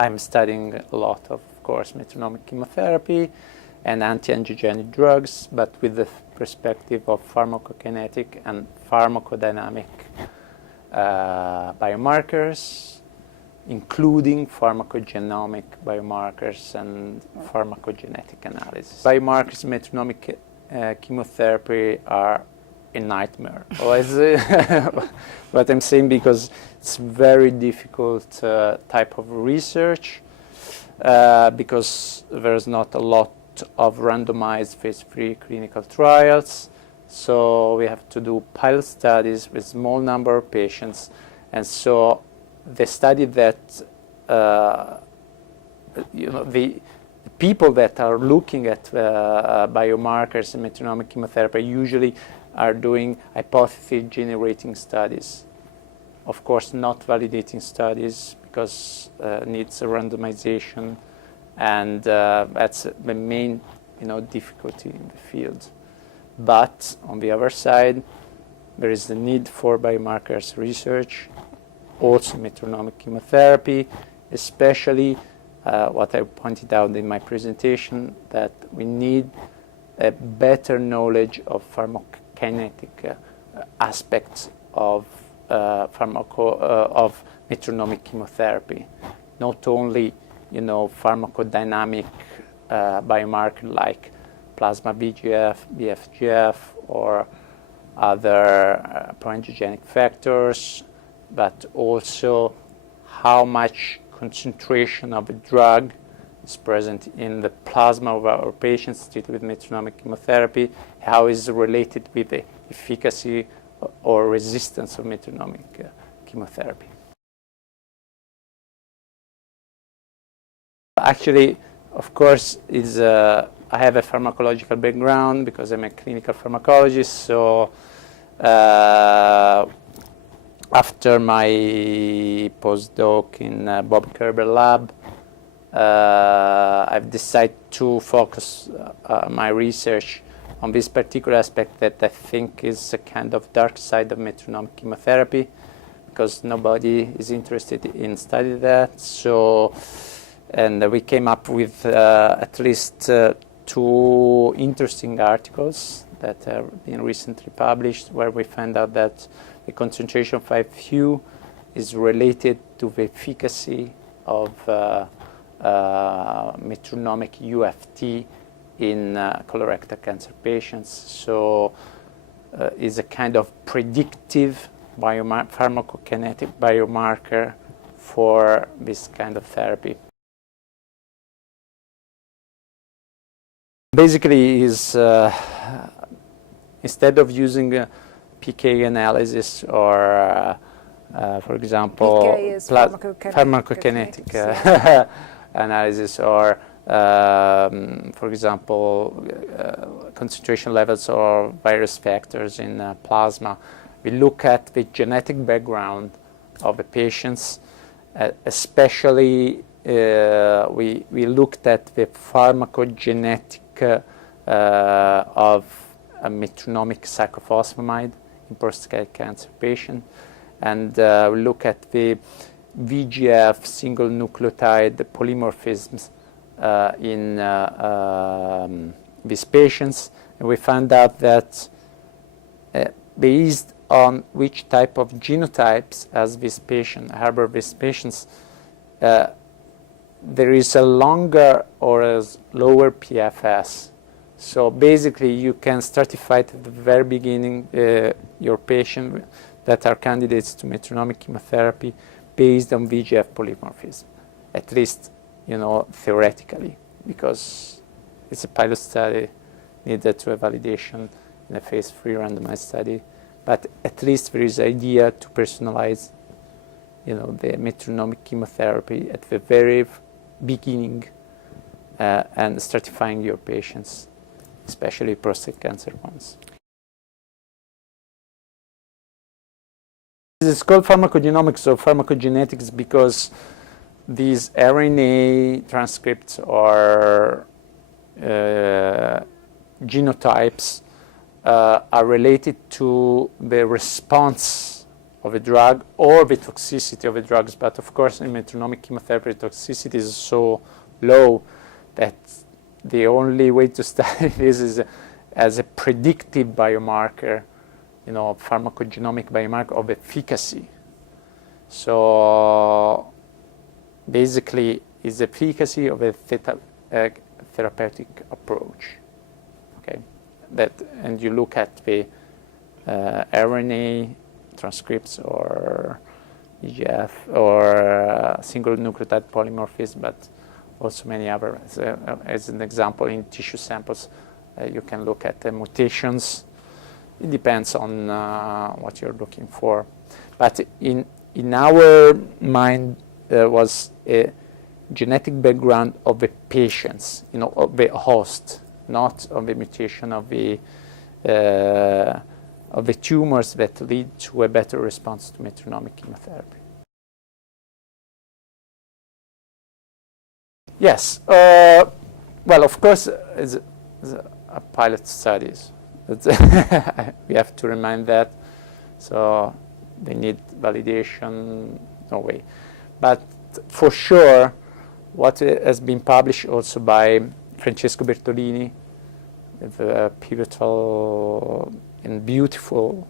I'm studying a lot of course, metronomic chemotherapy and anti-angiogenic drugs, but with the perspective of pharmacokinetic and pharmacodynamic biomarkers, including pharmacogenomic biomarkers and pharmacogenetic analysis. Biomarkers in metronomic chemotherapy are a nightmare. What I'm saying, because it's very difficult type of research, because there's not a lot of randomized phase 3 clinical trials. So we have to do pilot studies with small number of patients. And so the study that, the people that are looking at biomarkers in metronomic chemotherapy usually are doing hypothesis generating studies. Of course, not validating studies, because needs a randomization, and that's the main difficulty in the field. But on the other side, there is the need for biomarkers research, also metronomic chemotherapy, especially what I pointed out in my presentation, that we need a better knowledge of pharmacokinetic aspects of of metronomic chemotherapy, not only pharmacodynamic biomarker like plasma VEGF, BFGF, or other proangiogenic factors, but also how much concentration of a drug is present in the plasma of our patients treated with metronomic chemotherapy, how is it related with the efficacy or resistance of metronomic chemotherapy. Actually, of course, I have a pharmacological background because I'm a clinical pharmacologist. So after my postdoc in Bob Kerber lab, I've decided to focus my research on this particular aspect that I think is a kind of dark side of metronomic chemotherapy, because nobody is interested in studying that. So, and we came up with at least 2 interesting articles that have been recently published, where we find out that the concentration of 5-FU is related to the efficacy of metronomic UFT in colorectal cancer patients. So is a kind of predictive pharmacokinetic biomarker for this kind of therapy. Basically, is instead of using a PK analysis or, for example, PK is pharmacokinetic analysis, or for example, concentration levels or virus factors in plasma, we look at the genetic background of the patients, especially we looked at the pharmacogenetic of a metronomic cyclophosphamide in prostate cancer patient, and we look at the VEGF single nucleotide polymorphisms in these patients, and we found out that based on which type of genotypes as this patient harbor these patients, there is a longer or a lower PFS. So basically, you can stratify at the very beginning your patient that are candidates to metronomic chemotherapy based on VEGF polymorphism, at least theoretically, because it's a pilot study needed to a validation in a phase 3 randomized study. But at least there is an idea to personalize, the metronomic chemotherapy at the very beginning and stratifying your patients, especially prostate cancer ones. This is called pharmacogenomics or pharmacogenetics because these RNA transcripts or genotypes are related to the response of a drug or the toxicity of the drugs. But of course, in metronomic chemotherapy, toxicity is so low that the only way to study this is as a predictive biomarker, pharmacogenomic biomarker of efficacy. So basically, it's efficacy of a therapeutic approach. Okay, and you look at the RNA transcripts or EGF or single nucleotide polymorphism, but also many others. As an example, in tissue samples, you can look at the mutations. It depends on what you're looking for. But in our mind, there was a genetic background of the patients, of the host, not of the mutation of the tumors that lead to a better response to metronomic chemotherapy. Yes. Well, of course, it's a pilot studies. We have to remind that. So they need validation, no way. But for sure, what has been published also by Francesco Bertolini, the pivotal and beautiful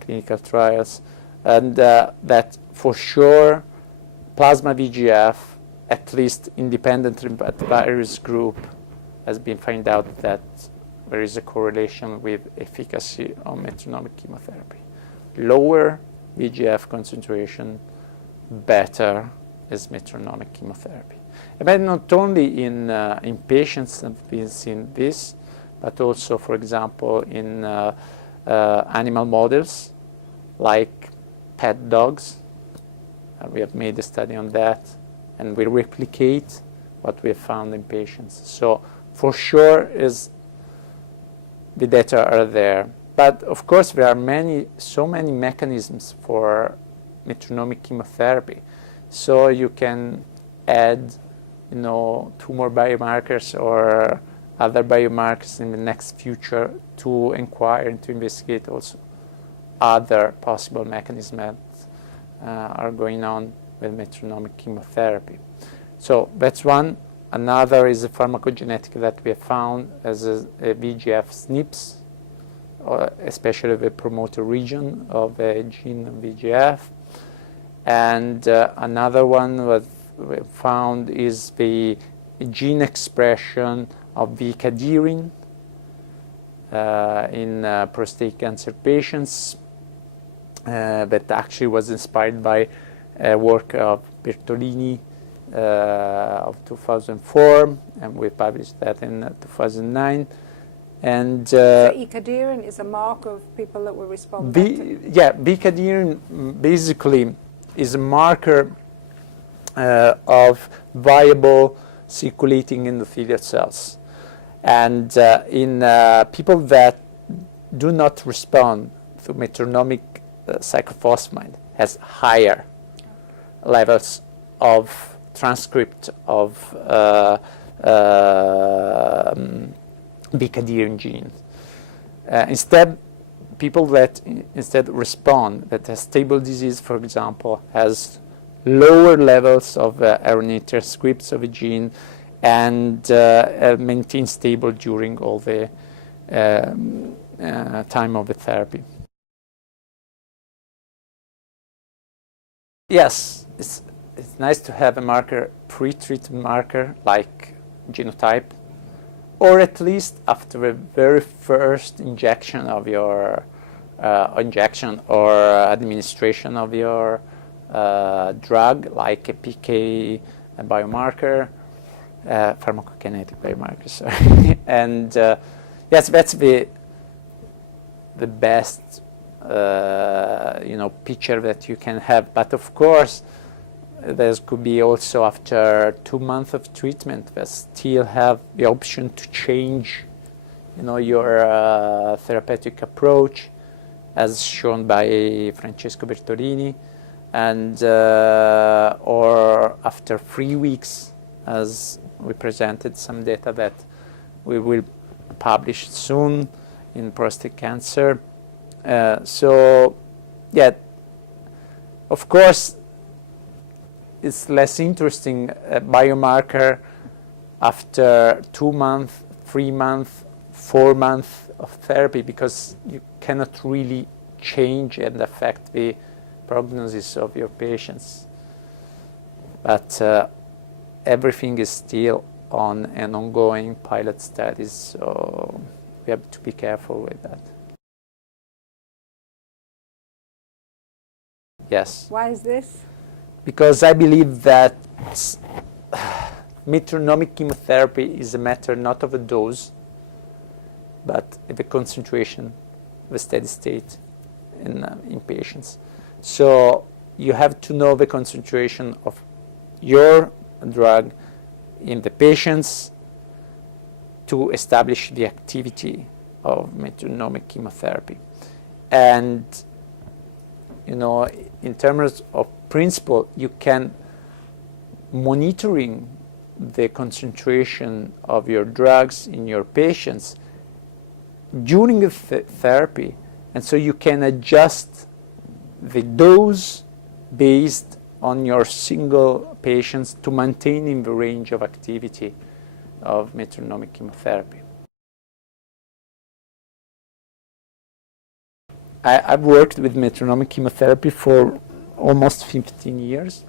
clinical trials, and that for sure plasma VEGF, at least independently but various group, has been found out that there is a correlation with efficacy of metronomic chemotherapy. Lower VEGF concentration, better is metronomic chemotherapy. But not only in patients that we've seen this, but also, for example, in animal models like pet dogs. We have made a study on that, and we replicate what we have found in patients. So for sure, the data are there. But of course, there are so many mechanisms for metronomic chemotherapy. So you can add, tumor biomarkers or other biomarkers in the next future to inquire and to investigate also other possible mechanisms that are going on with metronomic chemotherapy. So that's one. Another is a pharmacogenetic that we have found as a VEGF SNPs, especially the promoter region of the gene VEGF. And another one was we found is the gene expression of the cadherin in prostate cancer patients that actually was inspired by work of Bertolini of 2004, and we published that in 2009. And so ecadherin is a marker of people that will respond better? Yeah, bicadherin basically is a marker of viable circulating endothelial cells. And in people that do not respond to metronomic cyclophosphamide has higher levels of transcript of bicadherin gene. Instead, people that instead respond, that has stable disease, for example, has lower levels of RNA transcripts of a gene and maintain stable during all the time of the therapy. Yes, it's nice to have a marker, pre-treatment marker like genotype, or at least after the very first injection of your or administration of your drug, like a PK biomarker, pharmacokinetic biomarker, sorry. And yes, that's the best picture that you can have. But of course, there could be also after 2 months of treatment that still have the option to change, your therapeutic approach, as shown by Francesco Bertolini, and or after 3 weeks, as we presented some data that we will publish soon in prostate cancer. So, yeah, Of course, it's less interesting biomarker after 2 months, 3 months, 4 months of therapy, because you cannot really change and affect the prognosis of your patients. But everything is still on an ongoing pilot studies, so we have to be careful with that. Yes. Why is this? Because I believe that metronomic chemotherapy is a matter not of a dose, but of a concentration, of a steady state in patients. So you have to know the concentration of your drug in the patients to establish the activity of metronomic chemotherapy. And you know, in terms of principle, you can monitoring the concentration of your drugs in your patients during the therapy, and so you can adjust the dose based on your single patients to maintain in the range of activity of metronomic chemotherapy. I've worked with metronomic chemotherapy for almost 15 years,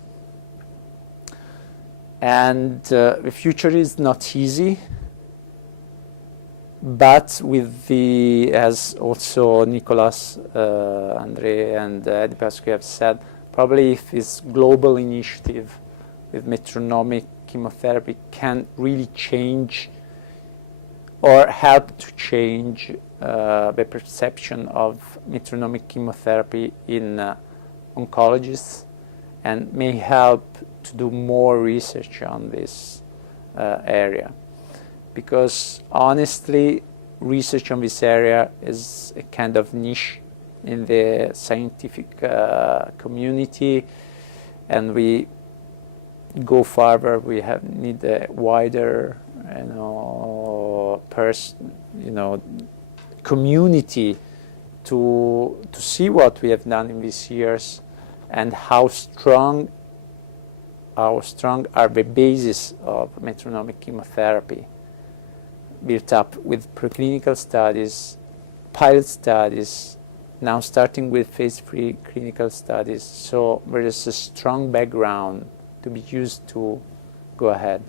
and the future is not easy, but with the, as also Nicolas, André, and Edi Pascu have said, probably if this global initiative with metronomic chemotherapy can really change or help to change the perception of metronomic chemotherapy in oncologists, and may help to do more research on this area. Because honestly, research on this area is a kind of niche in the scientific community, and we go further. We need a wider, community to see what we have done in these years and how strong are the basis of metronomic chemotherapy, built up with preclinical studies, pilot studies, now starting with phase 3 clinical studies. So there is a strong background to be used to go ahead.